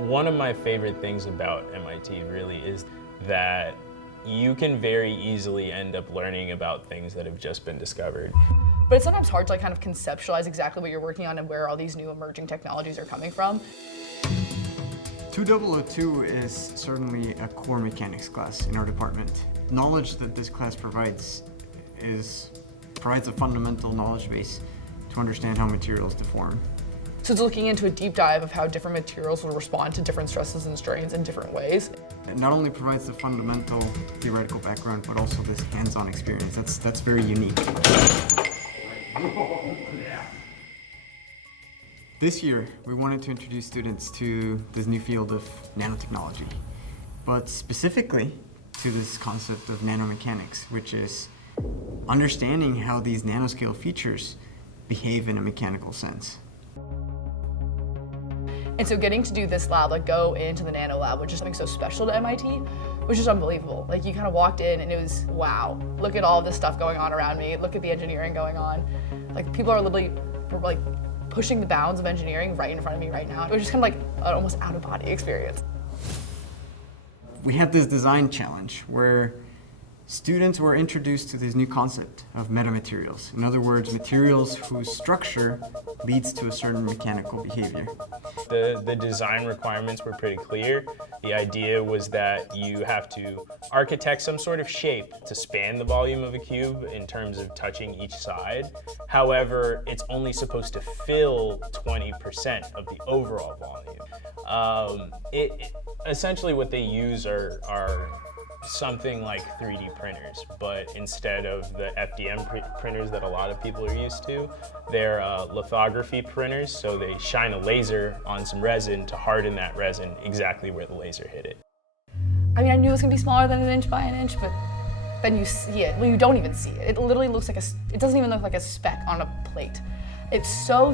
One of my favorite things about MIT really is that you can very easily end up learning about things that have just been discovered. But it's sometimes hard to kind of conceptualize exactly what you're working on and where all these new emerging technologies are coming from. 2002 is certainly a core mechanics class in our department. Knowledge that this class provides a fundamental knowledge base to understand how materials deform. So it's looking into a deep dive of how different materials will respond to different stresses and strains in different ways. It not only provides the fundamental theoretical background, but also this hands-on experience. That's very unique. This year, we wanted to introduce students to this new field of nanotechnology, but specifically to this concept of nanomechanics, which is understanding how these nanoscale features behave in a mechanical sense. And so getting to do this lab, like go into the nano lab, which is something so special to MIT, was just unbelievable. Like you kind of walked in and it was, wow, look at all this stuff going on around me, look at the engineering going on. Like people are literally like pushing the bounds of engineering right in front of me right now. It was just kind of like an almost out-of-body experience. We had this design challenge where students were introduced to this new concept of metamaterials. In other words, materials whose structure leads to a certain mechanical behavior. The design requirements were pretty clear. The idea was that you have to architect some sort of shape to span the volume of a cube in terms of touching each side. However, it's only supposed to fill 20% of the overall volume. Essentially what they use are something like 3D printers, but instead of the FDM printers that a lot of people are used to, they're lithography printers, so they shine a laser on some resin to harden that resin exactly where the laser hit it. I mean, I knew it was gonna be smaller than 1 inch by 1 inch, but then you see it. Well, you don't even see it. It literally looks like it doesn't even look like a speck on a plate. It's so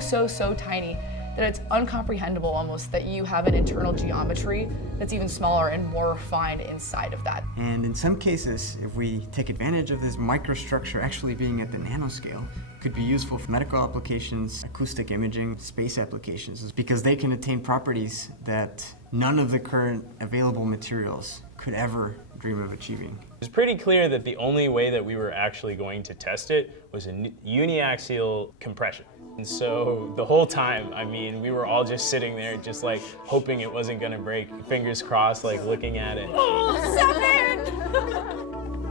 tiny that it's incomprehensible almost that you have an internal geometry that's even smaller and more refined inside of that. And in some cases, if we take advantage of this microstructure actually being at the nanoscale, it could be useful for medical applications, acoustic imaging, space applications, because they can attain properties that none of the current available materials could ever dream of achieving. It was pretty clear that the only way that we were actually going to test it was in uniaxial compression. And so the whole time, I mean, we were all just sitting there just like hoping it wasn't gonna break, fingers crossed, like looking at it.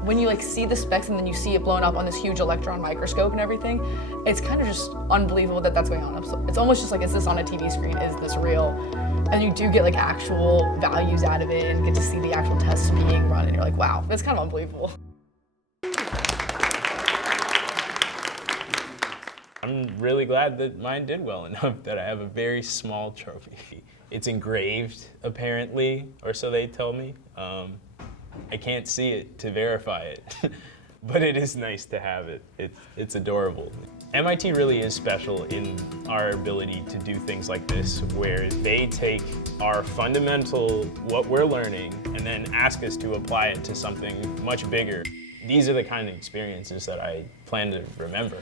When you like see the specs and then you see it blown up on this huge electron microscope and everything, it's kind of just unbelievable that that's going on. It's almost just like, is this on a TV screen? Is this real? And you do get like actual values out of it and get to see the actual tests being run and you're like, wow, that's kind of unbelievable. I'm really glad that mine did well enough that I have a very small trophy. It's engraved, apparently, or so they tell me. I can't see it to verify it, but it is nice to have it. It's adorable. MIT really is special in our ability to do things like this, where they take our fundamental, what we're learning, and then ask us to apply it to something much bigger. These are the kind of experiences that I plan to remember.